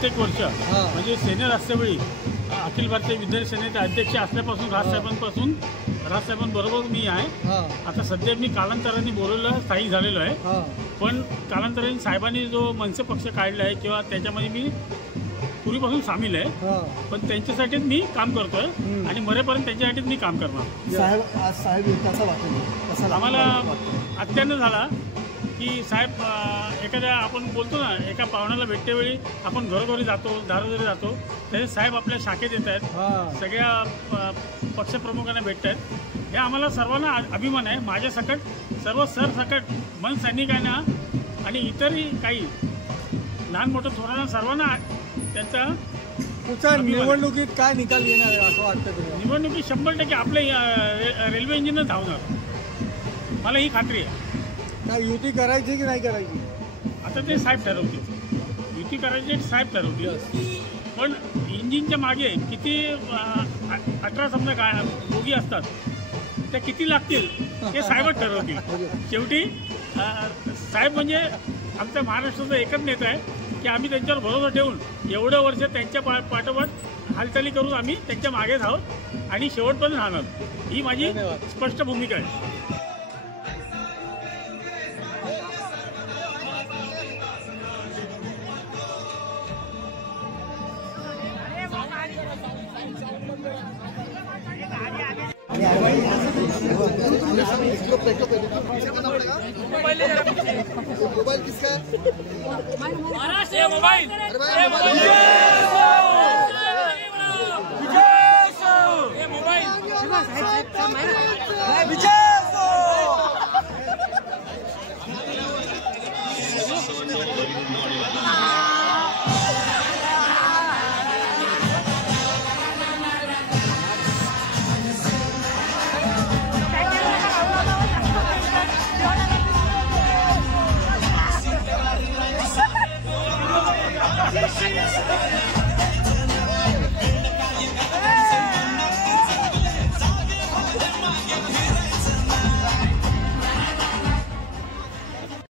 प्रत्येक वर्ष म्हणजे सेनेर असल्यावेळी अखिल भारतीय विद्यार्थी सेनेचे अध्यक्ष असल्यापासून राजसाहेबांबरोबर मी आहे. आता सध्या मी कालांतराने बोलवलं स्थायिक झालेलो आहे. पण कालांतराने साहेबांनी जो मनसे पक्ष काढला आहे किंवा त्याच्यामध्ये मी पूर्वीपासून सामील आहे. पण त्यांच्यासाठीच मी काम करतोय आणि मरेपर्यंत त्यांच्यासाठीच मी काम करणार. साहेब आम्हाला अत्यानंद झाला की साहेब एखाद्या आपण बोलतो ना एका पाहुण्याला भेटतेवेळी आपण घरोघरी जातो दारोदारी जातो तसे साहेब आपल्या शाखेत येत आहेत. सगळ्या पक्षप्रमुखांना भेटत आहेत. हे आम्हाला सर्वांना अभिमान आहे. माझ्या सकट सर्व सरसकट मन सैनिकांना आणि इतरही काही लहान मोठं थोरांना सर्वांना त्यांचा निवडणुकीत काय निकाल येणार आहे असं वाटतं तुम्हाला? निवडणुकीत 100% आपले रेल्वे इंजिनच धावणार, मला ही खात्री आहे. काय युती करायची की नाही करायची आता ते साहेब ठरवतील. युती करायची साहेब ठरवतील. पण इंजिनच्या मागे किती 18 समजा बोगी असतात त्या किती लागतील ते साहेबच ठरवतील. शेवटी साहेब म्हणजे आमच्या महाराष्ट्राचा एकच नेता आहे की आम्ही त्यांच्यावर भरोसा ठेवून एवढं वर्ष त्यांच्या पाठोपाठ हालचाली करून आम्ही त्यांच्या मागेच आहोत आणि शेवटपर्यंत राहणार. ही माझी स्पष्ट भूमिका आहे. मोबाइल किसका है? महाराष्ट्र मोबाइल।